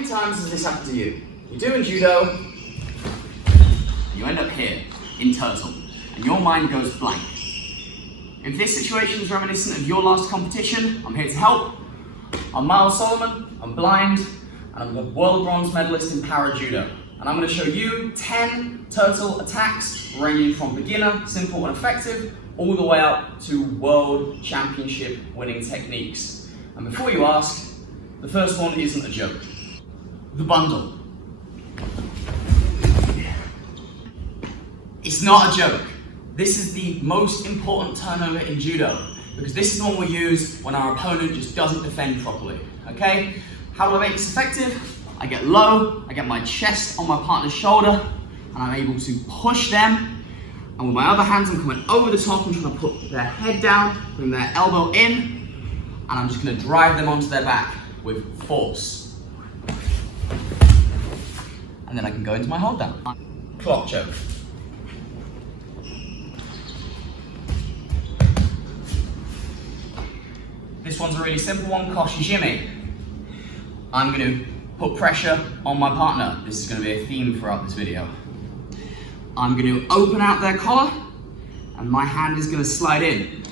many times has this happened to you? You're doing judo, you end up here, in turtle, and your mind goes blank. If this situation is reminiscent of your last competition, I'm here to help. I'm Miles Solomon, I'm blind, and I'm a world bronze medalist in para judo. And I'm going to show you 10 turtle attacks ranging from beginner, simple and effective, all the way up to world championship winning techniques. And before you ask, the first one isn't a joke. The bundle. It's not a joke. This is the most important turnover in judo because this is the one we use when our opponent just doesn't defend properly, okay? How do I make this effective? I get low, I get my chest on my partner's shoulder, and I'm able to push them. And with my other hands, I'm coming over the top and trying to put their head down, putting their elbow in, and I'm just gonna drive them onto their back with force. And then I can go into my hold down. Clock choke. This one's a really simple one, koshi-shimi. I'm going to put pressure on my partner. This is going to be a theme throughout this video. I'm going to open out their collar and my hand is going to slide in.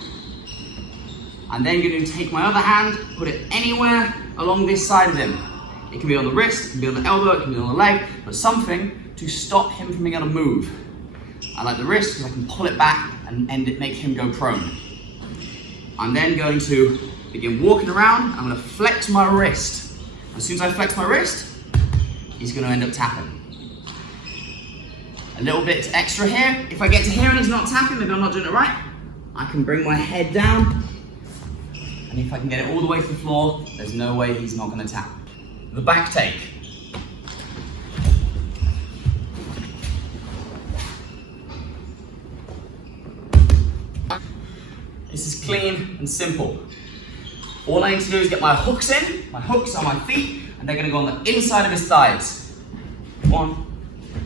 I'm then going to take my other hand, put it anywhere along this side of him. It can be on the wrist, it can be on the elbow, it can be on the leg, but something to stop him from being able to move. I like the wrist because I can pull it back and make him go prone. I'm then going to begin walking around. I'm going to flex my wrist. As soon as I flex my wrist, he's going to end up tapping. A little bit extra here. If I get to here and he's not tapping, maybe I'm not doing it right, I can bring my head down. And if I can get it all the way to the floor, there's no way he's not going to tap. The back take. This is clean and simple. All I need to do is get my hooks in. My hooks are my feet, and they're gonna go on the inside of his thighs. 1,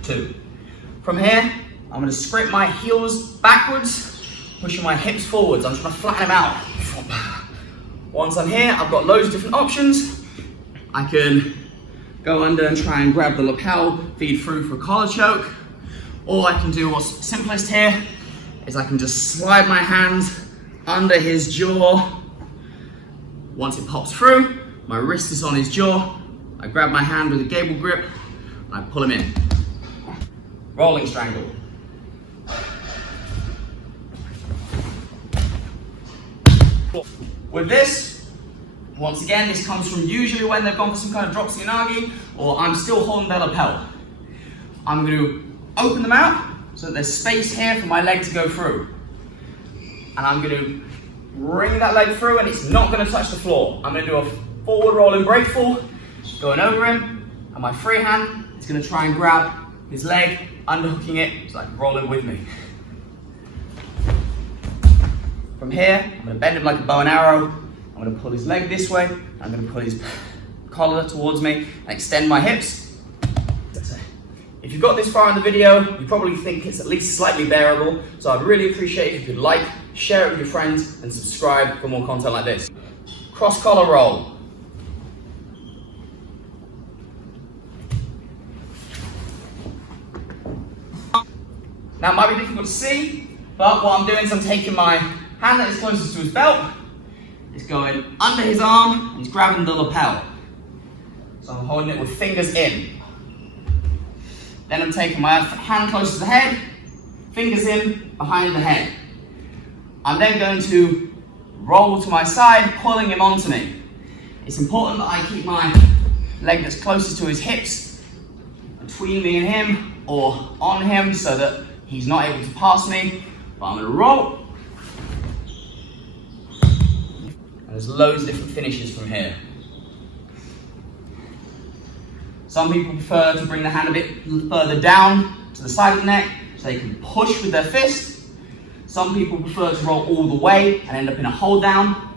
2. From here, I'm gonna scrape my heels backwards, pushing my hips forwards. I'm trying to flatten him out. Once I'm here, I've got loads of different options. I can go under and try and grab the lapel, feed through for a collar choke. Or I can do what's simplest here, is I can just slide my hand under his jaw. Once it pops through, my wrist is on his jaw. I grab my hand with a gable grip and I pull him in. Rolling strangle. With this, once again, this comes from usually when they've gone for some kind of drop tsunagi or I'm still holding their lapel. I'm going to open them out so that there's space here for my leg to go through. And I'm going to bring that leg through and it's not going to touch the floor. I'm going to do a forward rolling break fall, going over him, and my free hand is going to try and grab his leg, underhooking it so I can roll him with me. From here, I'm going to bend him like a bow and arrow. I'm going to pull his leg this way. I'm going to pull his collar towards me and extend my hips. If you've got this far in the video, you probably think it's at least slightly bearable, so I'd really appreciate if you could like, share it with your friends, and subscribe for more content like this. Cross collar roll. Now it might be difficult to see, but what I'm doing is I'm taking my hand that is closest to his belt, it's going under his arm, and he's grabbing the lapel. So I'm holding it with fingers in. Then I'm taking my hand close to the head, fingers in behind the head. I'm then going to roll to my side, pulling him onto me. It's important that I keep my leg that's closest to his hips between me and him or on him so that he's not able to pass me. But I'm going to roll. And there's loads of different finishes from here. Some people prefer to bring the hand a bit further down to the side of the neck so they can push with their fist. Some people prefer to roll all the way and end up in a hold down.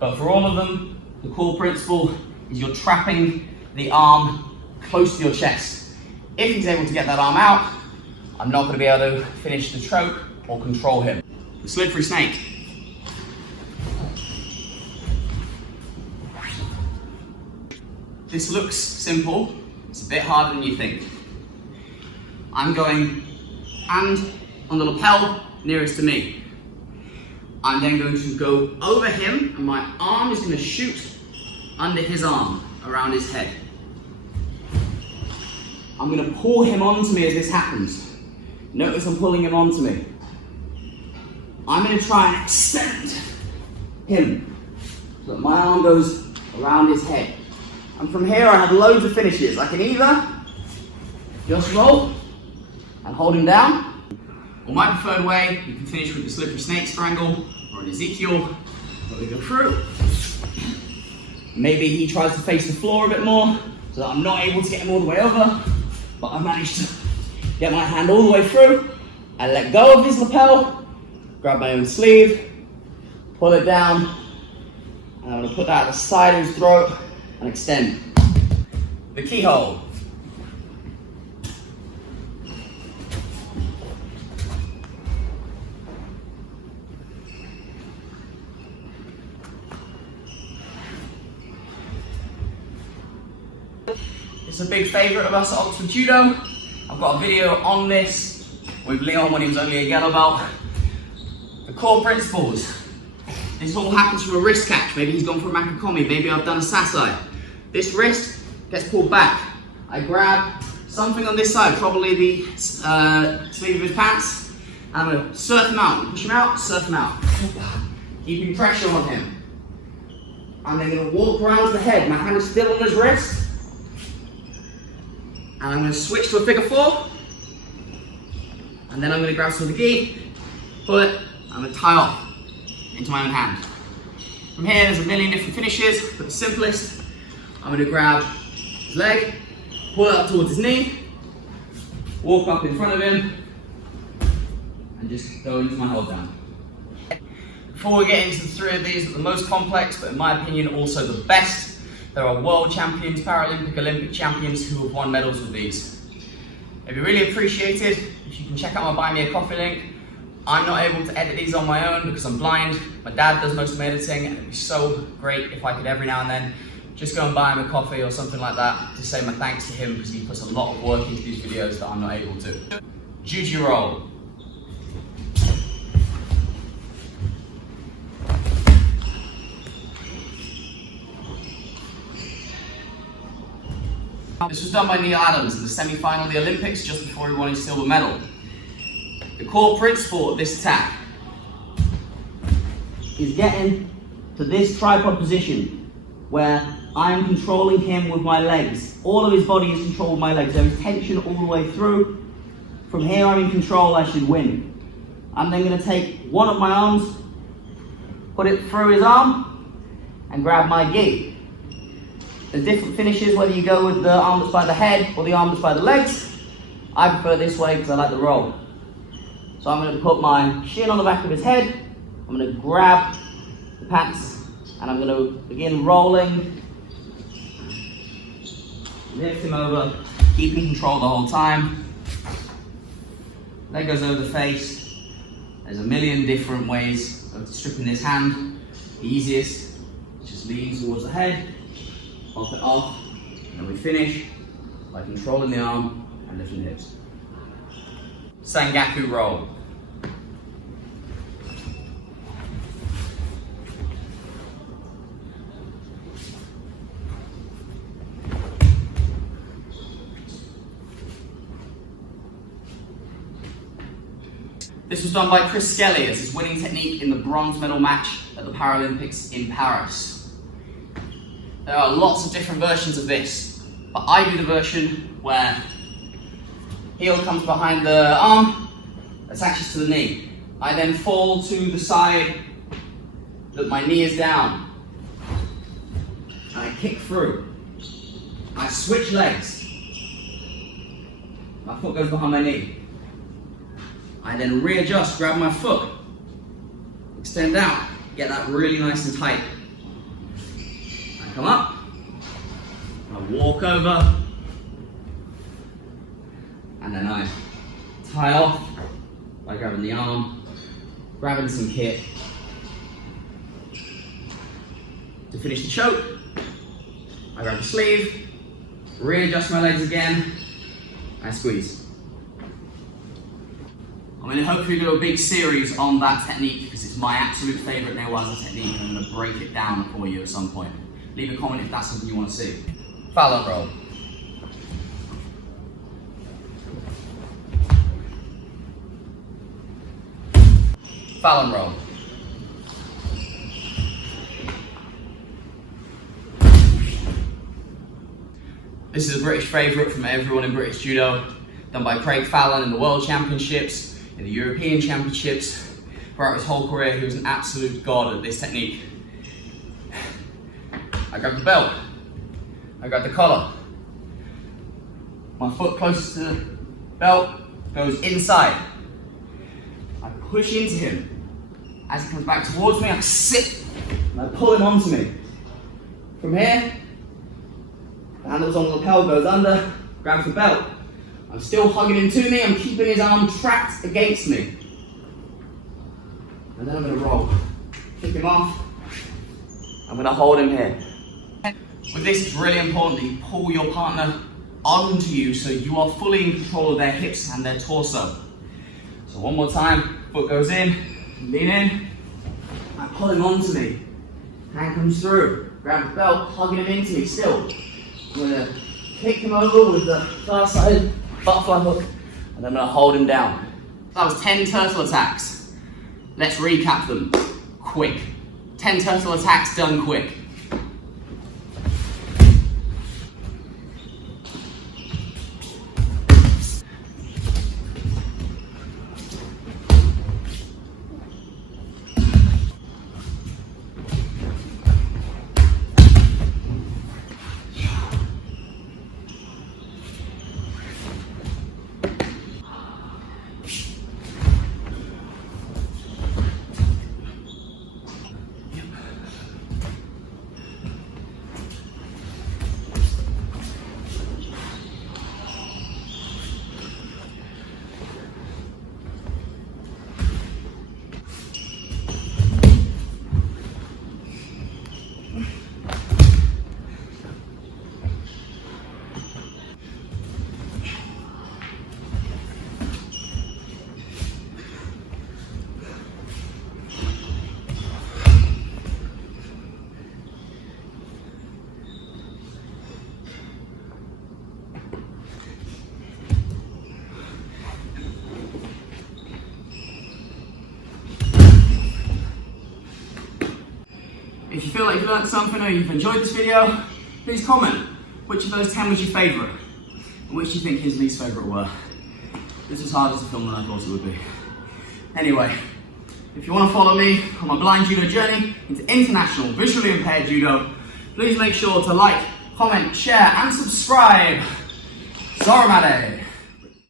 But for all of them, the core principle is you're trapping the arm close to your chest. If he's able to get that arm out, I'm not going to be able to finish the choke or control him. The slippery snake. This looks simple, it's a bit harder than you think. I'm going hand on the lapel nearest to me. I'm then going to go over him and my arm is going to shoot under his arm, around his head. I'm going to pull him onto me as this happens. Notice I'm pulling him onto me. I'm going to try and extend him so that my arm goes around his head. And from here I have loads of finishes. I can either just roll and hold him down, or my preferred way, you can finish with the slippery snake strangle or an Ezekiel, where we go through. Maybe he tries to face the floor a bit more so that I'm not able to get him all the way over, but I've managed to get my hand all the way through. I let go of his lapel, grab my own sleeve, pull it down, and I'm going to put that at the side of his throat and extend. The keyhole. It's a big favourite of us at Oxford Judo. I've got a video on this with Leon when he was only a yellow belt. The core principles. This all happens from a wrist catch. Maybe he's gone for a Makakomi, maybe I've done a Sasai. This wrist gets pulled back. I grab something on this side, probably the sleeve of his pants, and I'm going to surf him out. Push him out, surf him out. Keeping pressure on him. I'm then going to walk around to the head. My hand is still on his wrist. And I'm going to switch to a figure four. And then I'm going to grab some of the gi, pull it, I'm going to tie off into my own hand. From here, there's a million different finishes, but the simplest, I'm going to grab his leg, pull it up towards his knee, walk up in front of him, and just go into my hold down. Before we get into the three of these, the most complex, but in my opinion, also the best, there are world champions, Paralympic, Olympic champions who have won medals with these. It'd be really appreciated if you can check out my Buy Me a Coffee link. I'm not able to edit these on my own because I'm blind. My dad does most of my editing, and it'd be so great if I could every now and then just go and buy him a coffee or something like that to say my thanks to him, because he puts a lot of work into these videos that I'm not able to. Juji roll. This was done by Neil Adams in the semi-final of the Olympics just before he won his silver medal. The core principle of this attack is getting to this tripod position where I'm controlling him with my legs. All of his body is controlled with my legs. There is tension all the way through. From here I'm in control, I should win. I'm then going to take one of my arms, put it through his arm, and grab my gi. There's different finishes, whether you go with the arm that's by the head or the arm that's by the legs. I prefer this way because I like the roll. So I'm going to put my shin on the back of his head, I'm going to grab the pants, and I'm going to begin rolling. Lift him over, keeping control the whole time. Leg goes over the face. There's a million different ways of stripping this hand. The easiest is just lean towards the head, pop it off, and then we finish by controlling the arm and lifting the hips. Sangaku roll. This was done by Chris Skelly as his winning technique in the bronze medal match at the Paralympics in Paris. There are lots of different versions of this, but I do the version where heel comes behind the arm, attaches to the knee. I then fall to the side that my knee is down, and I kick through. I switch legs. My foot goes behind my knee. I then readjust, grab my foot, extend out, get that really nice and tight. I come up, I walk over, and then I tie off by grabbing the arm, grabbing some kit. To finish the choke, I grab the sleeve, Readjust my legs again, and squeeze. I'm going to hopefully do a big series on that technique because it's my absolute favourite waza technique, and I'm going to break it down for you at some point. Leave a comment if that's something you want to see. Fallon roll. Fallon roll. This is a British favourite from everyone in British Judo, done by Fallon in the World Championships, in the European Championships. Throughout his whole career, he was an absolute god at this technique. I grab the belt, I grab the collar. My foot closest to the belt goes inside. I push into him. As he comes back towards me, I sit and I pull him onto me. From here, the handles on the lapel goes under, grabs the belt. I'm still hugging him to me, I'm keeping his arm trapped against me. And then I'm going to roll. Kick him off. I'm going to hold him here. With this, it's really important that you pull your partner onto you so you are fully in control of their hips and their torso. So one more time, foot goes in, lean in, I pull him onto me. Hand comes through, grab the belt, hugging him into me still. I'm going to kick him over with the far side butterfly hook, and then I'm going to hold him down. That was 10 turtle attacks. Let's recap them quick. 10 turtle attacks done quick. If you feel like you've learned something or you've enjoyed this video, please comment which of those 10 was your favourite and which do you think his least favourite were. This was harder to film than I thought it would be. Anyway, if you want to follow me on my blind judo journey into international visually impaired judo, please make sure to like, comment, share and subscribe. Zoramade!